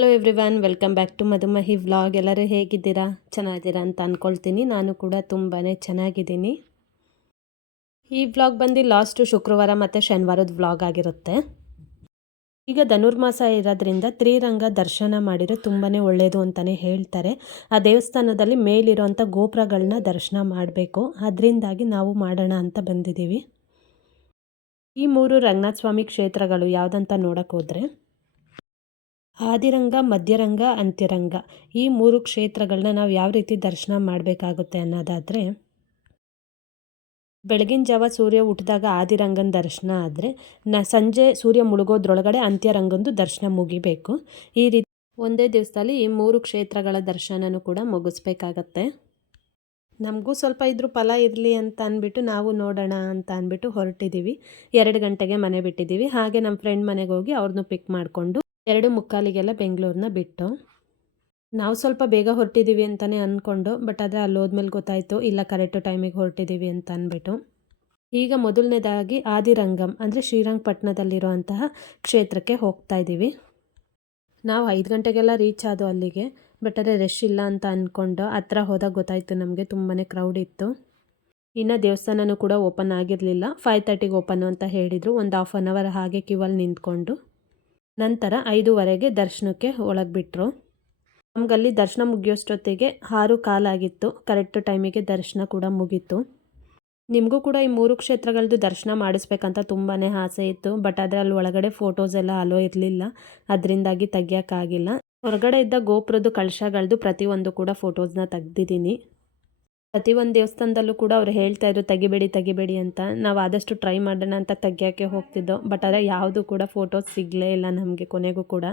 Hello everyone welcome back to Madhumahi vlog ಎಲ್ಲರೂ ಹೇಗಿದ್ದೀರಾ? ಚೆನ್ನಾಗಿದ್ದೀರಾ ಅಂತ ಅಂದ್ಕೊಳ್ತೀನಿ ನಾನು ಕೂಡ ತುಂಬಾ ಚೆನ್ನಾಗಿದ್ದೀನಿ. ಈ ವ್ಲಾಗ್ ಬಂದು ಲಾಸ್ಟು ಶುಕ್ರವಾರ ಮತ್ತು ಶನಿವಾರದ ವ್ಲಾಗ್ ಆಗಿರುತ್ತೆ. ಈಗ ಧನುರ್ಮಾಸ ಇರೋದ್ರಿಂದ ತ್ರಿರಂಗ ದರ್ಶನ ಮಾಡಿದರೆ ತುಂಬಾ ಒಳ್ಳೆಯದು ಅಂತಲೇ ಹೇಳ್ತಾರೆ. ಆ ದೇವಸ್ಥಾನದಲ್ಲಿ ಮೇಲಿರುವಂಥ ಗೋಪುರಗಳನ್ನ ದರ್ಶನ ಮಾಡಬೇಕು. ಅದರಿಂದಾಗಿ ನಾವು ಮಾಡೋಣ ಅಂತ ಬಂದಿದ್ದೀವಿ. ಈ ಮೂರು ರಂಗನಾಥ ಸ್ವಾಮಿ ಕ್ಷೇತ್ರಗಳು ಯಾವುದಂತ ನೋಡೋಕ್ಕೆ ಹೋದರೆ ಆದಿರಂಗ, ಮಧ್ಯರಂಗ, ಅಂತ್ಯರಂಗ ಈ ಮೂರು ಕ್ಷೇತ್ರಗಳನ್ನ ನಾವು ಯಾವ ರೀತಿ ದರ್ಶನ ಮಾಡಬೇಕಾಗುತ್ತೆ ಅನ್ನೋದಾದರೆ, ಬೆಳಗಿನ ಜಾವ ಸೂರ್ಯ ಹುಟ್ಟಿದಾಗ ಆದಿರಂಗನ ದರ್ಶನ ಆದರೆ ನ ಸಂಜೆ ಸೂರ್ಯ ಮುಳುಗೋದ್ರೊಳಗಡೆ ಅಂತ್ಯರಂಗಂದು ದರ್ಶನ ಮುಗಿಬೇಕು. ಈ ರೀತಿ ಒಂದೇ ದಿವಸದಲ್ಲಿ ಈ ಮೂರು ಕ್ಷೇತ್ರಗಳ ದರ್ಶನನೂ ಕೂಡ ಮುಗಿಸ್ಬೇಕಾಗತ್ತೆ. ನಮಗೂ ಸ್ವಲ್ಪ ಇದ್ರ ಫಲ ಇರಲಿ ಅಂತ ಅಂದ್ಬಿಟ್ಟು ನಾವು ನೋಡೋಣ ಅಂತ ಅಂದ್ಬಿಟ್ಟು ಹೊರಟಿದ್ದೀವಿ ಎರಡು ಗಂಟೆಗೆ ಮನೆ ಬಿಟ್ಟಿದ್ದೀವಿ ಹಾಗೆ ನಮ್ಮ ಫ್ರೆಂಡ್ ಮನೆಗೆ ಹೋಗಿ ಅವ್ರನ್ನೂ ಪಿಕ್ ಮಾಡಿಕೊಂಡು ಎರಡು ಮುಕ್ಕಾಲಿಗೆಲ್ಲ ಬೆಂಗಳೂರನ್ನ ಬಿಟ್ಟು. ನಾವು ಸ್ವಲ್ಪ ಬೇಗ ಹೊರಟಿದ್ದೀವಿ ಅಂತಲೇ ಅಂದ್ಕೊಂಡು ಬಟ್ ಆದರೆ ಅಲ್ಲಿ ಹೋದ್ಮೇಲೆ ಗೊತ್ತಾಯಿತು, ಇಲ್ಲ ಕರೆಕ್ಟು ಟೈಮಿಗೆ ಹೊರಟಿದ್ದೀವಿ ಅಂತ ಅಂದ್ಬಿಟ್ಟು ಈಗ ಮೊದಲನೇದಾಗಿ ಆದಿರಂಗಂ, ಅಂದರೆ ಶ್ರೀರಂಗಪಟ್ಟಣದಲ್ಲಿರುವಂತಹ ಕ್ಷೇತ್ರಕ್ಕೆ ಹೋಗ್ತಾ ಇದ್ದೀವಿ ನಾವು ಐದು ಗಂಟೆಗೆಲ್ಲ ರೀಚ್ ಆದೋ ಅಲ್ಲಿಗೆ ಬಟ್ ಅದೇ ರಶ್ ಇಲ್ಲ ಅಂತ ಅಂದ್ಕೊಂಡು ಹತ್ರ ಹೋದಾಗ ಗೊತ್ತಾಯಿತು ನಮಗೆ ತುಂಬಾ ಕ್ರೌಡ್ ಇತ್ತು. ಇನ್ನು ದೇವಸ್ಥಾನನೂ ಕೂಡ ಓಪನ್ ಆಗಿರಲಿಲ್ಲ ಫೈವ್ ತರ್ಟಿಗೆ ಓಪನ್ ಅಂತ ಹೇಳಿದರು, ಒಂದು ಹಾಫ್ ಆನ್ ಅವರ್ ಹಾಗೆ ಕ್ಯೂವಲ್ಲಿ ನಿಂತ್ಕೊಂಡು. ನಂತರ ಐದೂವರೆಗೆ ದರ್ಶನಕ್ಕೆ ಒಳಗೆ ಬಿಟ್ಟರು ನಮಗಲ್ಲಿ ದರ್ಶನ ಮುಗಿಯೋಷ್ಟೊತ್ತಿಗೆ ಆರು ಕಾಲಾಗಿತ್ತು. ಕರೆಕ್ಟ್ ಟೈಮಿಗೆ ದರ್ಶನ ಕೂಡ ಮುಗೀತು. ನಿಮಗೂ ಕೂಡ ಈ ಮೂರು ಕ್ಷೇತ್ರಗಳದ್ದು ದರ್ಶನ ಮಾಡಿಸ್ಬೇಕಂತ ತುಂಬಾ ಆಸೆ ಇತ್ತು. ಬಟ್ ಆದರೆ ಅಲ್ಲಿ ಒಳಗಡೆ ಫೋಟೋಸ್ ಎಲ್ಲ ಅಲೋ ಇರಲಿಲ್ಲ. ಅದರಿಂದಾಗಿ ತೆಗಿಯೋಕ್ಕಾಗಿಲ್ಲ. ಹೊರಗಡೆ ಇದ್ದ ಗೋಪುರದ ಕಳಶಗಳದ್ದು ಪ್ರತಿಯೊಂದು ಕೂಡ ಫೋಟೋಸ್ನ ತೆಗ್ದಿದ್ದೀನಿ. ಪ್ರತಿಯೊಂದು ದೇವಸ್ಥಾನದಲ್ಲೂ ಕೂಡ ಅವ್ರು ಹೇಳ್ತಾ ಇದ್ರು, ತೆಗಿಬೇಡಿ ತೆಗಿಬೇಡಿ ಅಂತ. ನಾವು ಆದಷ್ಟು ಟ್ರೈ ಮಾಡೋಣ ಅಂತ ತೆಗಿಯೋಕ್ಕೆ ಹೋಗ್ತಿದ್ದೋ ಬಟ್ ಆದರೆ ಯಾವುದು ಕೂಡ ಫೋಟೋಸ್ ಸಿಗಲೇ ಇಲ್ಲ ನಮಗೆ ಕೊನೆಗೂ ಕೂಡ.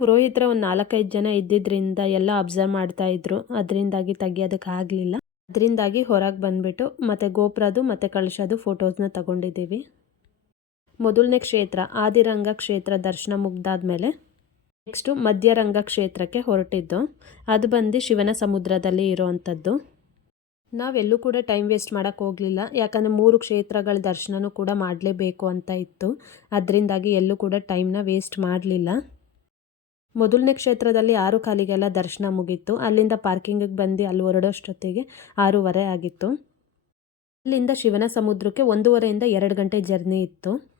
ಪುರೋಹಿತರ ಒಂದು ನಾಲ್ಕೈದು ಜನ ಇದ್ದಿದ್ದರಿಂದ ಎಲ್ಲ ಅಬ್ಸರ್ವ್ ಮಾಡ್ತಾಯಿದ್ರು ಅದರಿಂದಾಗಿ ತೆಗಿಯೋದಕ್ಕೆ ಆಗಲಿಲ್ಲ. ಅದರಿಂದಾಗಿ ಹೊರಗೆ ಬಂದುಬಿಟ್ಟು ಮತ್ತು ಗೋಪುರದು ಮತ್ತು ಕಳಶದು ಫೋಟೋಸ್ನ ತಗೊಂಡಿದ್ದೀವಿ. ಮೊದಲನೇ ಕ್ಷೇತ್ರ, ಆದಿರಂಗ ಕ್ಷೇತ್ರ ದರ್ಶನ ಮುಗ್ದಾದ್ಮೇಲೆ ನೆಕ್ಸ್ಟು ಮಧ್ಯರಂಗ ಕ್ಷೇತ್ರಕ್ಕೆ ಹೊರಟಿದ್ದು. ಅದು ಬಂದು ಶಿವನ ಸಮುದ್ರದಲ್ಲಿ ಇರೋವಂಥದ್ದು ನಾವೆಲ್ಲೂ ಕೂಡ ಟೈಮ್ ವೇಸ್ಟ್ ಮಾಡೋಕ್ಕೆ ಹೋಗಲಿಲ್ಲ. ಯಾಕಂದರೆ ಮೂರು ಕ್ಷೇತ್ರಗಳ ದರ್ಶನವೂ ಕೂಡ ಮಾಡಲೇಬೇಕು ಅಂತ ಇತ್ತು. ಅದರಿಂದಾಗಿ ಎಲ್ಲೂ ಕೂಡ ಟೈಮ್ನ ವೇಸ್ಟ್ ಮಾಡಲಿಲ್ಲ. ಮೊದಲನೇ ಕ್ಷೇತ್ರದಲ್ಲಿ ಆರು ಕಾಲಿಗೆಲ್ಲ ದರ್ಶನ ಮುಗೀತು. ಅಲ್ಲಿಂದ ಪಾರ್ಕಿಂಗಿಗೆ ಬಂದು ಅಲ್ಲಿ ಹೊರಡೋಷ್ಟೊತ್ತಿಗೆ ಆರೂವರೆ ಆಗಿತ್ತು. ಅಲ್ಲಿಂದ ಶಿವನ ಸಮುದ್ರಕ್ಕೆ ಒಂದೂವರೆಯಿಂದ ಎರಡು ಗಂಟೆ ಜರ್ನಿ ಇತ್ತು.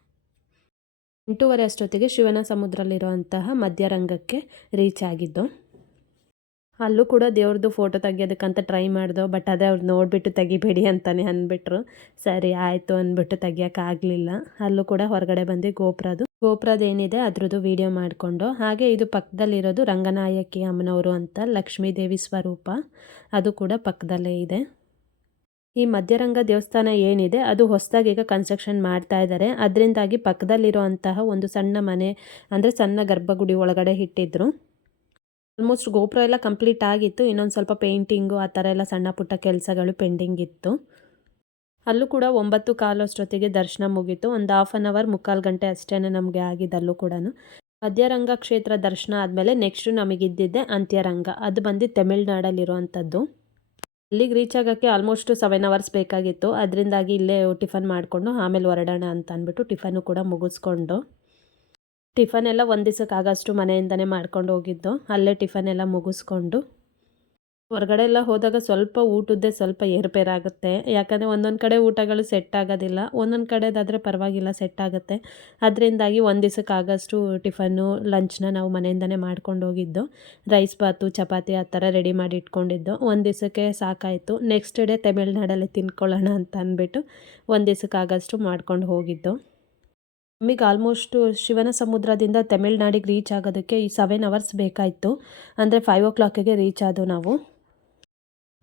ಎಂಟೂವರೆ ಅಷ್ಟೊತ್ತಿಗೆ ಶಿವನ ಸಮುದ್ರಲ್ಲಿರುವಂತಹ ಮಧ್ಯರಂಗಕ್ಕೆ ರೀಚ್ ಆಗಿದ್ದು. ಅಲ್ಲೂ ಕೂಡ ದೇವ್ರದ್ದು ಫೋಟೋ ತೆಗಿಯೋದಕ್ಕಂತ ಟ್ರೈ ಮಾಡ್ದೋ ಬಟ್ ಅದೇ ಅವ್ರು ನೋಡಿಬಿಟ್ಟು ತೆಗಿಬೇಡಿ ಅಂತಲೇ ಅಂದ್ಬಿಟ್ರು. ಸರಿ, ಆಯಿತು ಅಂದ್ಬಿಟ್ಟು ತೆಗಿಯೋಕ್ಕಾಗಲಿಲ್ಲ ಅಲ್ಲೂ ಕೂಡ ಹೊರಗಡೆ ಬಂದು ಗೋಪುರದು. ಗೋಪುರದ ಏನಿದೆ ಅದ್ರದ್ದು ವಿಡಿಯೋ ಮಾಡಿಕೊಂಡು, ಹಾಗೆ ಇದು ಪಕ್ಕದಲ್ಲಿರೋದು ರಂಗನಾಯಕಿ ಅಮ್ಮನವರು ಅಂತ ಲಕ್ಷ್ಮೀ ದೇವಿ ಸ್ವರೂಪ. ಅದು ಕೂಡ ಪಕ್ಕದಲ್ಲೇ ಇದೆ. ಈ ಮಧ್ಯರಂಗ ದೇವಸ್ಥಾನ ಏನಿದೆ, ಅದು ಹೊಸದಾಗಿ ಈಗ ಕನ್ಸ್ಟ್ರಕ್ಷನ್ ಮಾಡ್ತಾ ಇದ್ದಾರೆ ಅದರಿಂದಾಗಿ ಪಕ್ಕದಲ್ಲಿರುವಂತಹ ಒಂದು ಸಣ್ಣ ಮನೆ, ಅಂದರೆ ಸಣ್ಣ ಗರ್ಭಗುಡಿ ಒಳಗಡೆ ಇಟ್ಟಿದ್ರು. ಆಲ್ಮೋಸ್ಟ್ ಗೋಪುರ ಎಲ್ಲ ಕಂಪ್ಲೀಟ್ ಆಗಿತ್ತು. ಇನ್ನೊಂದು ಸ್ವಲ್ಪ ಪೇಂಟಿಂಗು ಆ ಥರ ಎಲ್ಲ ಸಣ್ಣ ಪುಟ್ಟ ಕೆಲಸಗಳು ಪೆಂಡಿಂಗ್ ಇತ್ತು. ಅಲ್ಲೂ ಕೂಡ ಒಂಬತ್ತು ಕಾಲು ಅಷ್ಟೊತ್ತಿಗೆ ದರ್ಶನ ಮುಗೀತು. ಒಂದು ಹಾಫ್ ಆನ್ ಅವರ್ ಮುಕ್ಕಾಲು ಗಂಟೆ ಅಷ್ಟೇ ನಮಗೆ ಆಗಿದೆ ಅಲ್ಲೂ ಕೂಡ ಮಧ್ಯರಂಗ ಕ್ಷೇತ್ರ ದರ್ಶನ ಆದಮೇಲೆ ನೆಕ್ಸ್ಟು ನಮಗಿದ್ದಿದ್ದೆ ಅಂತ್ಯರಂಗ. ಅದು ಬಂದು ತಮಿಳ್ನಾಡಲ್ಲಿರುವಂಥದ್ದು. ಅಲ್ಲಿಗೆ ರೀಚ್ ಆಗೋಕ್ಕೆ ಆಲ್ಮೋಸ್ಟ್ ಸೆವೆನ್ ಅವರ್ಸ್ ಬೇಕಾಗಿತ್ತು. ಅದರಿಂದಾಗಿ ಇಲ್ಲೇ ಟಿಫನ್ ಮಾಡಿಕೊಂಡು ಆಮೇಲೆ ಹೊರಡೋಣ ಅಂತ ಅಂದ್ಬಿಟ್ಟು ಟಿಫನ್ನು ಕೂಡ ಮುಗಿಸ್ಕೊಂಡು ಟಿಫನ್ ಎಲ್ಲ ಒಂದು ಆಗಷ್ಟು ಮನೆಯಿಂದನೇ ಮಾಡ್ಕೊಂಡು ಹೋಗಿದ್ದು. ಅಲ್ಲೇ ಟಿಫನ್ ಎಲ್ಲ ಮುಗಿಸ್ಕೊಂಡು. ಹೊರಗಡೆ ಎಲ್ಲ ಹೋದಾಗ ಸ್ವಲ್ಪ ಊಟದ್ದೇ ಸ್ವಲ್ಪ ಏರುಪೇರಾಗುತ್ತೆ. ಯಾಕಂದರೆ ಒಂದೊಂದು ಕಡೆ ಊಟಗಳು ಸೆಟ್ ಆಗೋದಿಲ್ಲ. ಒಂದೊಂದು ಕಡೆದಾದರೆ ಪರವಾಗಿಲ್ಲ ಸೆಟ್ ಆಗುತ್ತೆ. ಅದರಿಂದಾಗಿ ಒಂದು ದಿವಸಕ್ಕೆ ಆಗಷ್ಟು ಟಿಫನ್ನು, ಲಂಚ್ನ ನಾವು ಮನೆಯಿಂದನೇ ಮಾಡ್ಕೊಂಡು ಹೋಗಿದ್ದು. ರೈಸ್ ಬಾತು, ಚಪಾತಿ ಆ ಥರ ರೆಡಿ ಮಾಡಿ ಇಟ್ಕೊಂಡಿದ್ದು. ಒಂದು ದಿವಸಕ್ಕೆ ಸಾಕಾಯಿತು. ನೆಕ್ಸ್ಟ್ ಡೇ ತಮಿಳ್ನಾಡಲ್ಲಿ ತಿನ್ಕೊಳ್ಳೋಣ ಅಂತ ಅಂದ್ಬಿಟ್ಟು ಒಂದು ಆಗಷ್ಟು ಮಾಡ್ಕೊಂಡು ಹೋಗಿದ್ದು. ನಮಗೆ ಆಲ್ಮೋಸ್ಟು ಶಿವನ ಸಮುದ್ರದಿಂದ ತಮಿಳ್ನಾಡಿಗೆ ರೀಚ್ ಆಗೋದಕ್ಕೆ ಈ ಸೆವೆನ್ ಅವರ್ಸ್ ಬೇಕಾಯಿತು. ಅಂದರೆ ಫೈವ್ ಓ ಕ್ಲಾಕಿಗೆ ರೀಚ್ ಆದವು ನಾವು.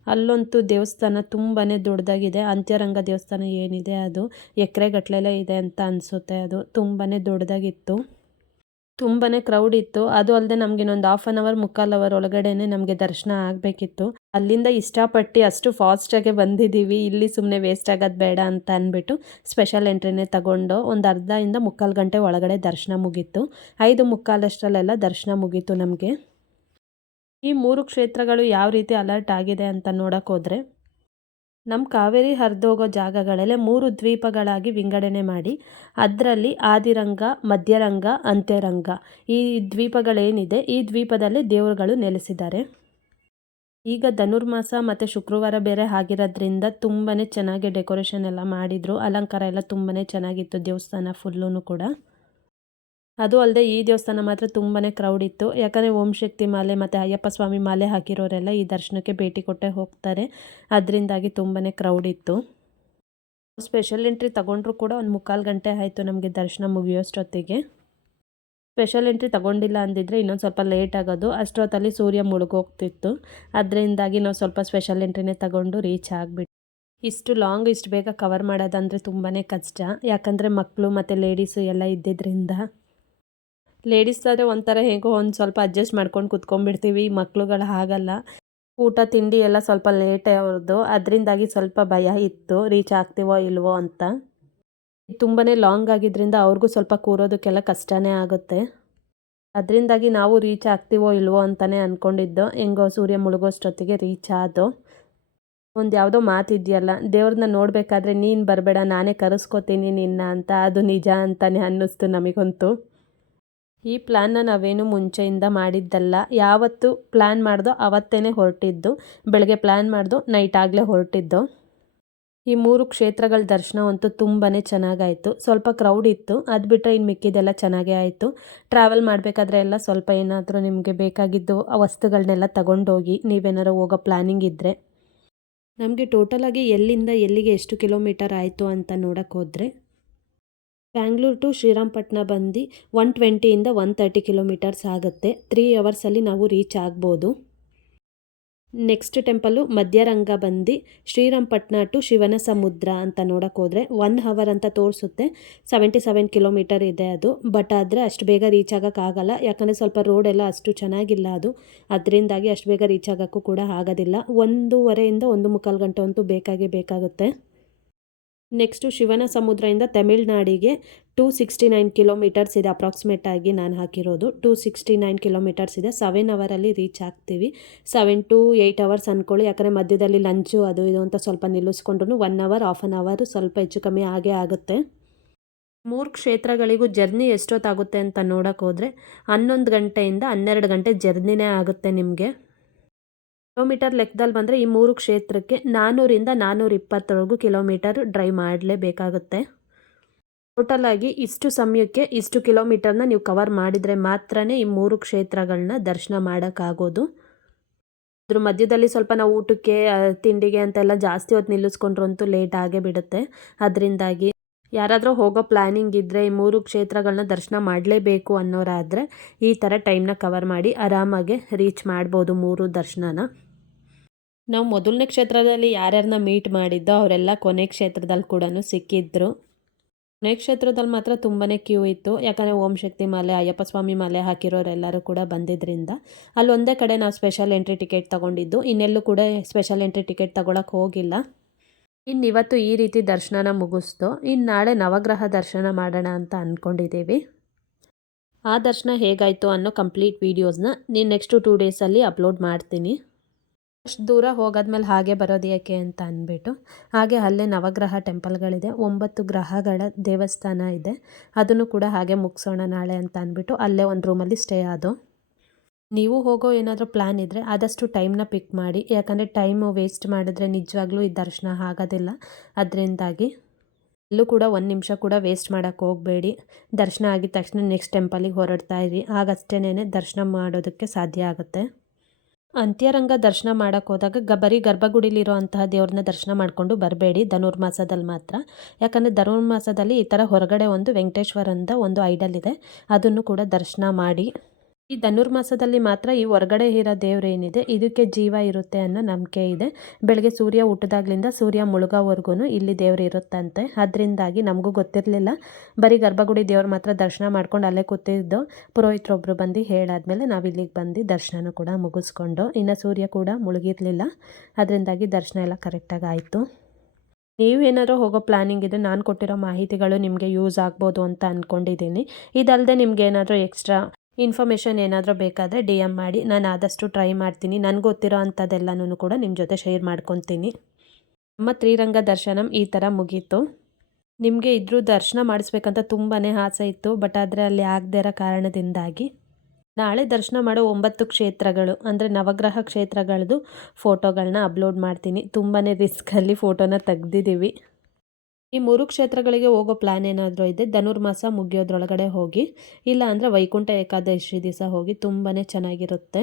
ಅಲ್ಲಂತೂ ದೇವಸ್ಥಾನ ತುಂಬಾ ದೊಡ್ಡದಾಗಿದೆ. ಅಂತ್ಯರಂಗ ದೇವಸ್ಥಾನ ಏನಿದೆ ಅದು? ಎಕರೆಗಟ್ಲೆಲ್ಲ ಇದೆ ಅಂತ ಅನಿಸುತ್ತೆ ಅದು. ತುಂಬಾ ದೊಡ್ಡದಾಗಿತ್ತು. ತುಂಬಾ ಕ್ರೌಡ್ ಇತ್ತು. ಅದು ಅಲ್ಲದೆ ನಮಗೆ ಇನ್ನೊಂದು ಹಾಫ್ ಆನ್ ಅವರ್ ಮುಕ್ಕಾಲು ಅವರ್ ಒಳಗಡೆನೆ ನಮಗೆ ದರ್ಶನ ಆಗಬೇಕಿತ್ತು. ಅಲ್ಲಿಂದ ಇಷ್ಟಪಟ್ಟು ಅಷ್ಟು ಫಾಸ್ಟಾಗೆ ಬಂದಿದ್ದೀವಿ. ಇಲ್ಲಿ ಸುಮ್ಮನೆ ವೇಸ್ಟ್ ಆಗೋದು ಬೇಡ ಅಂತ ಅಂದ್ಬಿಟ್ಟು ಸ್ಪೆಷಲ್ ಎಂಟ್ರಿನೇ ತಗೊಂಡು ಒಂದು ಅರ್ಧದಿಂದ ಮುಕ್ಕಾಲು ಗಂಟೆ ಒಳಗಡೆ ದರ್ಶನ ಮುಗೀತು. ಐದು ಮುಕ್ಕಾಲಷ್ಟರಲ್ಲೆಲ್ಲ ದರ್ಶನ ಮುಗೀತು ನಮಗೆ. ಈ ಮೂರು ಕ್ಷೇತ್ರಗಳು ಯಾವ ರೀತಿ ಅಲರ್ಟ್ ಆಗಿದೆ ಅಂತ ನೋಡೋಕೆ ಹೋದರೆ ನಮ್ಮ ಕಾವೇರಿ ಹರಿದೋಗೋ ಜಾಗಗಳಲ್ಲೇ ಮೂರು ದ್ವೀಪಗಳಾಗಿ ವಿಂಗಡಣೆ ಮಾಡಿ, ಅದರಲ್ಲಿ ಆದಿರಂಗ, ಮಧ್ಯರಂಗ, ಅಂತ್ಯರಂಗ. ಈ ದ್ವೀಪಗಳೇನಿದೆ, ಈ ದ್ವೀಪದಲ್ಲಿ ದೇವರುಗಳು ನೆಲೆಸಿದ್ದಾರೆ. ಈಗ ಧನುರ್ಮಾಸ ಮತ್ತು ಶುಕ್ರವಾರ ಬೇರೆ ಆಗಿರೋದ್ರಿಂದ ತುಂಬಾ ಚೆನ್ನಾಗಿ ಡೆಕೋರೇಷನ್ ಎಲ್ಲ ಮಾಡಿದರು. ಅಲಂಕಾರ ಎಲ್ಲ ತುಂಬಾ ಚೆನ್ನಾಗಿತ್ತು ದೇವಸ್ಥಾನ ಫುಲ್ಲೂ ಕೂಡ. ಅದು ಅಲ್ಲದೆ ಈ ದೇವಸ್ಥಾನ ಮಾತ್ರ ತುಂಬಾ ಕ್ರೌಡ್ ಇತ್ತು. ಯಾಕಂದರೆ ಓಂ ಶಕ್ತಿ ಮಾಲೆ ಮತ್ತು ಅಯ್ಯಪ್ಪ ಸ್ವಾಮಿ ಮಾಲೆ ಹಾಕಿರೋರೆಲ್ಲ ಈ ದರ್ಶನಕ್ಕೆ ಭೇಟಿ ಕೊಟ್ಟೆ ಹೋಗ್ತಾರೆ. ಅದರಿಂದಾಗಿ ತುಂಬಾ ಕ್ರೌಡ್ ಇತ್ತು. ಸ್ಪೆಷಲ್ ಎಂಟ್ರಿ ತಗೊಂಡ್ರು ಕೂಡ ಒಂದು ಮುಕ್ಕಾಲು ಗಂಟೆ ಆಯಿತು ನಮಗೆ ದರ್ಶನ ಮುಗಿಯೋಷ್ಟೊತ್ತಿಗೆ. ಸ್ಪೆಷಲ್ ಎಂಟ್ರಿ ತಗೊಂಡಿಲ್ಲ ಅಂದಿದ್ರೆ ಇನ್ನೊಂದು ಸ್ವಲ್ಪ ಲೇಟ್ ಆಗೋದು. ಅಷ್ಟೊತ್ತಲ್ಲಿ ಸೂರ್ಯ ಮುಳುಗೋಗ್ತಿತ್ತು. ಅದರಿಂದಾಗಿ ನಾವು ಸ್ವಲ್ಪ ಸ್ಪೆಷಲ್ ಎಂಟ್ರಿನೇ ತಗೊಂಡು ರೀಚ್ ಆಗಿಬಿಟ್ಟು ಇಷ್ಟು ಲಾಂಗ್ ಇಷ್ಟು ಬೇಗ ಕವರ್ ಮಾಡೋದಂದರೆ ತುಂಬಾ ಕಷ್ಟ. ಯಾಕಂದರೆ ಮಕ್ಕಳು ಮತ್ತು ಲೇಡೀಸು ಎಲ್ಲ ಇದ್ದಿದ್ದರಿಂದ ಲೇಡೀಸ್ ಆದರೆ ಒಂಥರ ಹೇಗೋ ಒಂದು ಸ್ವಲ್ಪ ಅಡ್ಜಸ್ಟ್ ಮಾಡ್ಕೊಂಡು ಕುತ್ಕೊಂಡ್ಬಿಡ್ತೀವಿ, ಮಕ್ಳುಗಳು ಹಾಗಲ್ಲ. ಊಟ, ತಿಂಡಿ ಎಲ್ಲ ಸ್ವಲ್ಪ ಲೇಟೇ ಅವ್ರದ್ದು ಅದರಿಂದಾಗಿ ಸ್ವಲ್ಪ ಭಯ ಇತ್ತು. ರೀಚ್ ಆಗ್ತೀವೋ ಇಲ್ವೋ ಅಂತ. ತುಂಬಾ ಲಾಂಗ್ ಆಗಿದ್ದರಿಂದ ಅವ್ರಿಗೂ ಸ್ವಲ್ಪ ಕೂರೋದಕ್ಕೆಲ್ಲ ಕಷ್ಟನೇ ಆಗುತ್ತೆ. ಅದರಿಂದಾಗಿ ನಾವು ರೀಚ್ ಆಗ್ತೀವೋ ಇಲ್ವೋ ಅಂತಲೇ ಅಂದ್ಕೊಂಡಿದ್ದು ಹೆಂಗೋ ಸೂರ್ಯ ಮುಳುಗೋಷ್ಟೊತ್ತಿಗೆ ರೀಚ್ ಆದೋ. ಒಂದು ಯಾವುದೋ ಮಾತಿದೆಯಲ್ಲ ದೇವ್ರನ್ನ ನೋಡಬೇಕಾದ್ರೆ ನೀನು ಬರಬೇಡ, ನಾನೇ ಕರೆಸ್ಕೋತೀನಿ ನಿನ್ನ ಅಂತ. ಅದು ನಿಜ ಅಂತಲೇ ಅನ್ನಿಸ್ತು ನಮಗಂತೂ. ಈ ಪ್ಲ್ಯಾನ್ನ ನಾವೇನು ಮುಂಚೆಯಿಂದ ಮಾಡಿದ್ದಲ್ಲ. ಯಾವತ್ತು ಪ್ಲ್ಯಾನ್ ಮಾಡ್ದೋ ಆವತ್ತೇ ಹೊರಟಿದ್ದು. ಬೆಳಗ್ಗೆ ಪ್ಲ್ಯಾನ್ ಮಾಡ್ದೋ ನೈಟ್ ಆಗಲೇ ಹೊರಟಿದ್ದು. ಈ ಮೂರು ಕ್ಷೇತ್ರಗಳ ದರ್ಶನ ಅಂತೂ ತುಂಬಾ ಚೆನ್ನಾಗಾಯಿತು. ಸ್ವಲ್ಪ ಕ್ರೌಡ್ ಇತ್ತು. ಅದು ಬಿಟ್ಟರೆ ಇನ್ನು ಮಿಕ್ಕಿದೆಲ್ಲ ಚೆನ್ನಾಗೇ ಆಯಿತು. ಟ್ರಾವೆಲ್ ಮಾಡಬೇಕಾದ್ರೆ ಎಲ್ಲ ಸ್ವಲ್ಪ ಏನಾದರೂ ನಿಮಗೆ ಬೇಕಾಗಿದ್ದು ಆ ವಸ್ತುಗಳನ್ನೆಲ್ಲ ತಗೊಂಡೋಗಿ ನೀವೇನಾರು ಹೋಗೋ ಪ್ಲ್ಯಾನಿಂಗ್ ಇದ್ದರೆ ನಮಗೆ ಟೋಟಲಾಗಿ ಎಲ್ಲಿಂದ ಎಲ್ಲಿಗೆ ಎಷ್ಟು ಕಿಲೋಮೀಟರ್ ಆಯಿತು ಅಂತ ನೋಡೋಕೆ ಹೋದರೆ ಬ್ಯಾಂಗ್ಳೂರು ಟು ಶ್ರೀರಂಗಪಟ್ಟಣ ಬಂದು ಒನ್ ಟ್ವೆಂಟಿಯಿಂದ ಒನ್ ತರ್ಟಿ ಕಿಲೋಮೀಟರ್ಸ್ ಆಗುತ್ತೆ. ತ್ರೀ ಅವರ್ಸಲ್ಲಿ ನಾವು ರೀಚ್ ಆಗ್ಬೋದು. ನೆಕ್ಸ್ಟ್ ಟೆಂಪಲು ಮಧ್ಯರಂಗ ಬಂದು ಶ್ರೀರಂಗಪಟ್ಟಣ ಟು ಶಿವನ ಸಮುದ್ರ ಅಂತ ನೋಡೋಕ್ಕೆ ಹೋದರೆ ಒನ್ ಹವರ್ ಅಂತ ತೋರಿಸುತ್ತೆ. ಸೆವೆಂಟಿ ಸೆವೆನ್ ಕಿಲೋಮೀಟರ್ ಇದೆ ಅದು. ಬಟ್ ಆದರೆ ಅಷ್ಟು ಬೇಗ ರೀಚ್ ಆಗೋಕ್ಕಾಗಲ್ಲ ಯಾಕಂದರೆ ಸ್ವಲ್ಪ ರೋಡೆಲ್ಲ ಅಷ್ಟು ಚೆನ್ನಾಗಿಲ್ಲ ಅದು. ಅದರಿಂದಾಗಿ ಅಷ್ಟು ಬೇಗ ರೀಚ್ ಆಗೋಕ್ಕೂ ಕೂಡ ಆಗೋದಿಲ್ಲ. ಒಂದೂವರೆಯಿಂದ ಒಂದು ಮುಕ್ಕಾಲು ಗಂಟೆ ಅಂತೂ ಬೇಕಾಗೇ ಬೇಕಾಗುತ್ತೆ. ನೆಕ್ಸ್ಟು ಶಿವನ ಸಮುದ್ರದಿಂದ ತಮಿಳ್ನಾಡಿಗೆ ಟೂ ಸಿಕ್ಸ್ಟಿ ನೈನ್ ಕಿಲೋಮೀಟರ್ಸ್ ಇದೆ ಅಪ್ರಾಕ್ಸಿಮೇಟ್ ಆಗಿ ನಾನು ಹಾಕಿರೋದು. ಟೂ ಸಿಕ್ಸ್ಟಿ ನೈನ್ ಕಿಲೋಮೀಟರ್ಸ್ ಇದೆ ಸೆವೆನ್ ಅವರಲ್ಲಿ ರೀಚ್ ಆಗ್ತೀವಿ. ಸೆವೆನ್ ಟು ಏಯ್ಟ್ ಅವರ್ಸ್ ಅಂದ್ಕೊಳ್ಳಿ ಯಾಕಂದರೆ ಮಧ್ಯದಲ್ಲಿ ಲಂಚು ಅದು ಇದು ಅಂತ ಸ್ವಲ್ಪ ನಿಲ್ಲಿಸ್ಕೊಂಡ್ರು one hour half an hour ಸ್ವಲ್ಪ ಹೆಚ್ಚು ಕಮ್ಮಿ ಆಗೇ ಆಗುತ್ತೆ. ಮೂರು ಕ್ಷೇತ್ರಗಳಿಗೂ ಜರ್ನಿ ಎಷ್ಟೊತ್ತಾಗುತ್ತೆ ಅಂತ ನೋಡೋಕ್ಕೋದ್ರೆ ಹನ್ನೊಂದು ಗಂಟೆಯಿಂದ ಹನ್ನೆರಡು ಗಂಟೆ ಜರ್ನಿನೇ ಆಗುತ್ತೆ ನಿಮಗೆ. ಕಿಲೋಮೀಟರ್ ಲೆಕ್ಕದಲ್ಲಿ ಬಂದರೆ ಈ ಮೂರು ಕ್ಷೇತ್ರಕ್ಕೆ ನಾನ್ನೂರಿಂದ ನಾನ್ನೂರ ಇಪ್ಪತ್ತರವರೆಗೂ ಕಿಲೋಮೀಟರ್ ಡ್ರೈವ್ ಮಾಡಲೇಬೇಕಾಗುತ್ತೆ. ಟೋಟಲಾಗಿ ಇಷ್ಟು ಸಮಯಕ್ಕೆ ಇಷ್ಟು ಕಿಲೋಮೀಟರ್ನ ನೀವು ಕವರ್ ಮಾಡಿದರೆ ಮಾತ್ರನೇ ಈ ಮೂರು ಕ್ಷೇತ್ರಗಳನ್ನ ದರ್ಶನ ಮಾಡೋಕ್ಕಾಗೋದು. ಅದ್ರ ಮಧ್ಯದಲ್ಲಿ ಸ್ವಲ್ಪ ನಾವು ಊಟಕ್ಕೆ ತಿಂಡಿಗೆ ಅಂತೆಲ್ಲ ಜಾಸ್ತಿ ಹೊತ್ತು ನಿಲ್ಲಿಸ್ಕೊಂಡ್ರು ಅಂತೂ ಲೇಟ್ ಆಗೇ ಬಿಡುತ್ತೆ. ಅದರಿಂದಾಗಿ ಯಾರಾದರೂ ಹೋಗೋ ಪ್ಲ್ಯಾನಿಂಗ್ ಇದ್ದರೆ ಈ ಮೂರು ಕ್ಷೇತ್ರಗಳನ್ನ ದರ್ಶನ ಮಾಡಲೇಬೇಕು ಅನ್ನೋರಾದರೆ ಈ ಥರ ಟೈಮ್ನ ಕವರ್ ಮಾಡಿ ಆರಾಮಾಗೆ ರೀಚ್ ಮಾಡ್ಬೋದು ಮೂರು ದರ್ಶನನ. ನಾವು ಮೊದಲನೇ ಕ್ಷೇತ್ರದಲ್ಲಿ ಯಾರ್ಯಾರನ್ನ ಮೀಟ್ ಮಾಡಿದ್ದೋ ಅವರೆಲ್ಲ ಕೊನೆ ಕ್ಷೇತ್ರದಲ್ಲಿ ಕೂಡ ಸಿಕ್ಕಿದ್ರು. ಕೊನೆ ಕ್ಷೇತ್ರದಲ್ಲಿ ಮಾತ್ರ ತುಂಬಾ ಕ್ಯೂ ಇತ್ತು. ಯಾಕಂದರೆ ಓಂ ಶಕ್ತಿ ಮಾಲೆ, ಅಯ್ಯಪ್ಪ ಸ್ವಾಮಿ ಮಾಲೆ ಹಾಕಿರೋರೆಲ್ಲರೂ ಕೂಡ ಬಂದಿದ್ದರಿಂದ ಒಂದೇ ಕಡೆ ನಾವು ಸ್ಪೆಷಲ್ ಎಂಟ್ರಿ ಟಿಕೆಟ್ ತೊಗೊಂಡಿದ್ದು. ಇನ್ನೆಲ್ಲೂ ಕೂಡ ಸ್ಪೆಷಲ್ ಎಂಟ್ರಿ ಟಿಕೆಟ್ ತೊಗೊಳಕ್ಕೆ ಹೋಗಿಲ್ಲ. ಇನ್ನು ಇವತ್ತು ಈ ರೀತಿ ದರ್ಶನನ ಮುಗಿಸ್ತು ಇನ್ನು ನಾಳೆ ನವಗ್ರಹ ದರ್ಶನ ಮಾಡೋಣ ಅಂತ ಅಂದ್ಕೊಂಡಿದ್ದೀವಿ ಆ ದರ್ಶನ ಹೇಗಾಯಿತು ಅನ್ನೋ ಕಂಪ್ಲೀಟ್ ವೀಡಿಯೋಸ್ನ ನೀನು ನೆಕ್ಸ್ಟು ಟೂ ಡೇಸಲ್ಲಿ ಅಪ್ಲೋಡ್ ಮಾಡ್ತೀನಿ. ಅಷ್ಟು ದೂರ ಹೋಗಾದ್ಮೇಲೆ ಹಾಗೆ ಬರೋದು ಯಾಕೆ ಅಂತ ಅಂದ್ಬಿಟ್ಟು ಹಾಗೆ ಅಲ್ಲೇ ನವಗ್ರಹ ಟೆಂಪಲ್ಗಳಿದೆ, ಒಂಬತ್ತು ಗ್ರಹಗಳ ದೇವಸ್ಥಾನ ಇದೆ, ಅದನ್ನು ಕೂಡ ಹಾಗೆ ಮುಗಿಸೋಣ ನಾಳೆ ಅಂತ ಅಂದ್ಬಿಟ್ಟು ಅಲ್ಲೇ ಒಂದು ರೂಮಲ್ಲಿ ಸ್ಟೇ ಆದೋ. ನೀವು ಹೋಗೋ ಏನಾದರೂ ಪ್ಲ್ಯಾನ್ ಇದ್ದರೆ ಆದಷ್ಟು ಟೈಮ್ನ ಪಿಕ್ ಮಾಡಿ, ಯಾಕಂದರೆ ಟೈಮು ವೇಸ್ಟ್ ಮಾಡಿದ್ರೆ ನಿಜವಾಗ್ಲೂ ಈ ದರ್ಶನ ಆಗೋದಿಲ್ಲ. ಅದರಿಂದಾಗಿ ಅಲ್ಲೂ ಕೂಡ ಒಂದು ನಿಮಿಷ ಕೂಡ ವೇಸ್ಟ್ ಮಾಡೋಕ್ಕೆ ಹೋಗಬೇಡಿ. ದರ್ಶನ ಆಗಿದ ತಕ್ಷಣ ನೆಕ್ಸ್ಟ್ ಟೆಂಪಲಿಗೆ ಹೊರಡ್ತಾ ಇರಿ ಆಗಷ್ಟೇನೆ ದರ್ಶನ ಮಾಡೋದಕ್ಕೆ ಸಾಧ್ಯ ಆಗುತ್ತೆ. ಅಂತ್ಯರಂಗ ದರ್ಶನ ಮಾಡೋಕ್ಕೆ ಹೋದಾಗ ಗ ಬರೀ ಗರ್ಭಗುಡಿಲಿರೋ ಅಂತಹ ದೇವ್ರನ್ನ ದರ್ಶನ ಮಾಡಿಕೊಂಡು ಬರಬೇಡಿ, ಧನುರ್ಮಾಸದಲ್ಲಿ ಮಾತ್ರ. ಯಾಕಂದರೆ ಧನುರ್ಮಾಸದಲ್ಲಿ ಈ ಥರ ಹೊರಗಡೆ ಒಂದು ವೆಂಕಟೇಶ್ವರಂದ ಒಂದು ಐಡಲ್ ಇದೆ. ಅದನ್ನು ಕೂಡ ದರ್ಶನ ಮಾಡಿ. ಈ ಧನುರ್ಮಾಸದಲ್ಲಿ ಮಾತ್ರ ಈ ಹೊರಗಡೆ ಇರೋ ದೇವ್ರೇನಿದೆ, ಇದಕ್ಕೆ ಜೀವ ಇರುತ್ತೆ ಅನ್ನೋ ನಂಬಿಕೆ ಇದೆ. ಬೆಳಗ್ಗೆ ಸೂರ್ಯ ಹುಟ್ಟಿದಾಗ್ಲಿಂದ ಸೂರ್ಯ ಮುಳುಗೋವರೆಗೂ ಇಲ್ಲಿ ದೇವ್ರು ಇರುತ್ತಂತೆ. ಅದರಿಂದಾಗಿ ನಮಗೂ ಗೊತ್ತಿರಲಿಲ್ಲ. ಬರೀ ಗರ್ಭಗುಡಿ ದೇವ್ರು ಮಾತ್ರ ದರ್ಶನ ಮಾಡ್ಕೊಂಡು ಅಲ್ಲೇ ಕೂತಿದ್ದು ಪುರೋಹಿತರೊಬ್ಬರು ಬಂದು ಹೇಳಾದ್ಮೇಲೆ ನಾವು ಇಲ್ಲಿಗೆ ಬಂದು ದರ್ಶನ ಕೂಡ ಮುಗಿಸ್ಕೊಂಡು. ಇನ್ನು ಸೂರ್ಯ ಕೂಡ ಮುಳುಗಿರಲಿಲ್ಲ. ಅದರಿಂದಾಗಿ ದರ್ಶನ ಎಲ್ಲ ಕರೆಕ್ಟಾಗಿ ಆಯಿತು. ನೀವೇನಾದರೂ ಹೋಗೋ ಪ್ಲಾನಿಂಗ್ ಇದ್ದರೆ ನಾನು ಕೊಟ್ಟಿರೋ ಮಾಹಿತಿಗಳು ನಿಮಗೆ ಯೂಸ್ ಆಗ್ಬೋದು ಅಂತ ಅಂದ್ಕೊಂಡಿದ್ದೀನಿ ಇದಲ್ಲದೆ ನಿಮಗೆ ಏನಾದರೂ ಎಕ್ಸ್ಟ್ರಾ ಇನ್ಫಾರ್ಮೇಷನ್ ಏನಾದರೂ ಬೇಕಾದರೆ ಡಿ ಎಂ ಮಾಡಿ. ನಾನು ಆದಷ್ಟು ಟ್ರೈ ಮಾಡ್ತೀನಿ. ನನಗೆ ಗೊತ್ತಿರೋ ಅಂಥದ್ದೆಲ್ಲನೂ ಕೂಡ ನಿಮ್ಮ ಜೊತೆ ಶೇರ್ ಮಾಡ್ಕೊತೀನಿ. ನಮ್ಮ ತ್ರಿರಂಗ ದರ್ಶನಂ ಈ ಥರ ಮುಗೀತು. ನಿಮಗೆ ಇದ್ರೂ ದರ್ಶನ ಮಾಡಿಸ್ಬೇಕಂತ ತುಂಬಾ ಆಸೆ ಇತ್ತು. ಬಟ್ ಆದರೆ ಅಲ್ಲಿ ಆಗದೇ ಇರೋ ಕಾರಣದಿಂದಾಗಿ ನಾಳೆ ದರ್ಶನ ಮಾಡೋ ಒಂಬತ್ತು ಕ್ಷೇತ್ರಗಳು, ಅಂದರೆ ನವಗ್ರಹ ಕ್ಷೇತ್ರಗಳದ್ದು ಫೋಟೋಗಳನ್ನ ಅಪ್ಲೋಡ್ ಮಾಡ್ತೀನಿ. ತುಂಬಾ ರಿಸ್ಕಲ್ಲಿ ಫೋಟೋನ ತೆಗ್ದಿದ್ದೀವಿ. ಈ ಮೂರು ಕ್ಷೇತ್ರಗಳಿಗೆ ಹೋಗೋ ಪ್ಲ್ಯಾನ್ ಏನಾದರೂ ಇದೆ ಧನುರ್ಮಾಸ ಮುಗಿಯೋದ್ರೊಳಗಡೆ ಹೋಗಿ, ಇಲ್ಲ ಅಂದರೆ ವೈಕುಂಠ ಏಕಾದಶಿ ದಿವಸ ಹೋಗಿ ತುಂಬಾ ಚೆನ್ನಾಗಿರುತ್ತೆ.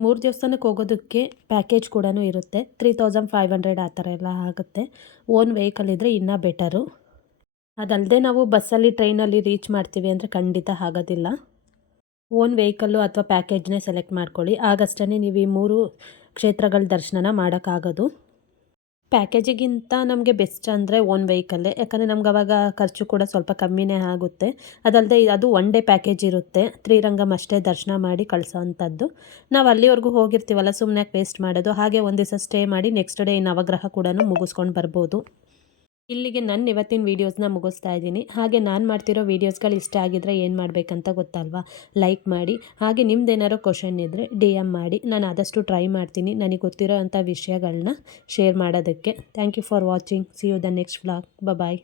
ಮೂರು ದಿವಸಕ್ಕೆ ಹೋಗೋದಕ್ಕೆ ಪ್ಯಾಕೇಜ್ ಕೂಡ ಇರುತ್ತೆ ತ್ರೀ ತೌಸಂಡ್ ಫೈವ್ ಹಂಡ್ರೆಡ್ ಆ ಥರ ಎಲ್ಲ ಆಗುತ್ತೆ. ಓನ್ ವೆಹಿಕಲ್ ಇದ್ದರೆ ಇನ್ನೂ ಬೆಟರು ಅದಲ್ಲದೆ ನಾವು ಬಸ್ಸಲ್ಲಿ ಟ್ರೈನಲ್ಲಿ ರೀಚ್ ಮಾಡ್ತೀವಿ ಅಂದರೆ ಖಂಡಿತ ಆಗೋದಿಲ್ಲ. ಓನ್ ವೆಹಿಕಲ್ಲು ಅಥವಾ ಪ್ಯಾಕೇಜ್ನೇ ಸೆಲೆಕ್ಟ್ ಮಾಡ್ಕೊಳ್ಳಿ. ಆಗಷ್ಟೇ ನೀವು ಈ ಮೂರು ಕ್ಷೇತ್ರಗಳ ದರ್ಶನ ಮಾಡೋಕ್ಕಾಗೋದು. ಪ್ಯಾಕೇಜಿಗಿಂತ ನಮಗೆ ಬೆಸ್ಟ್ ಅಂದರೆ ಓನ್ ವೆಹಿಕಲ್ಲೇ ಯಾಕಂದರೆ ನಮ್ಗೆ ಅವಾಗ ಖರ್ಚು ಕೂಡ ಸ್ವಲ್ಪ ಕಮ್ಮಿನೇ ಆಗುತ್ತೆ. ಅದಲ್ಲದೆ ಅದು ಒನ್ ಡೇ ಪ್ಯಾಕೇಜ್ ಇರುತ್ತೆ. ತ್ರೀರಂಗಮ್ ಅಷ್ಟೇ ದರ್ಶನ ಮಾಡಿ ಕಳಿಸೋ ಅಂಥದ್ದು ನಾವು ಅಲ್ಲಿವರೆಗೂ ಹೋಗಿರ್ತೀವಲ್ಲ ಸುಮ್ಮನೆ ವೇಸ್ಟ್ ಮಾಡೋದು? ಹಾಗೆ ಒಂದು ದಿವಸ ಸ್ಟೇ ಮಾಡಿ ನೆಕ್ಸ್ಟ್ ಡೇ ನವಗ್ರಹ ಕೂಡ ಮುಗಿಸ್ಕೊಂಡು ಬರ್ಬೋದು. ಇಲ್ಲಿಗೆ ನನ್ನ ಇವತ್ತಿನ ವೀಡಿಯೋಸ್ನ ಮುಗಿಸ್ತಾ ಇದ್ದೀನಿ. ಹಾಗೆ ನಾನು ಮಾಡ್ತಿರೋ ವೀಡಿಯೋಸ್ಗಳು ಇಷ್ಟ ಆಗಿದ್ರೆ ಏನು ಮಾಡಬೇಕಂತ ಗೊತ್ತಲ್ವಾ? ಲೈಕ್ ಮಾಡಿ. ಹಾಗೆ ನಿಮ್ದು ಏನಾರೋ ಕ್ವಶನ್ ಇದ್ದರೆ ಡಿ ಎಂ ಮಾಡಿ. ನಾನು ಆದಷ್ಟು ಟ್ರೈ ಮಾಡ್ತೀನಿ. ನನಗೆ ಗೊತ್ತಿರೋ ಅಂಥ ವಿಷಯಗಳನ್ನ ಶೇರ್ ಮಾಡೋದಕ್ಕೆ thank you for watching see you the next vlog bye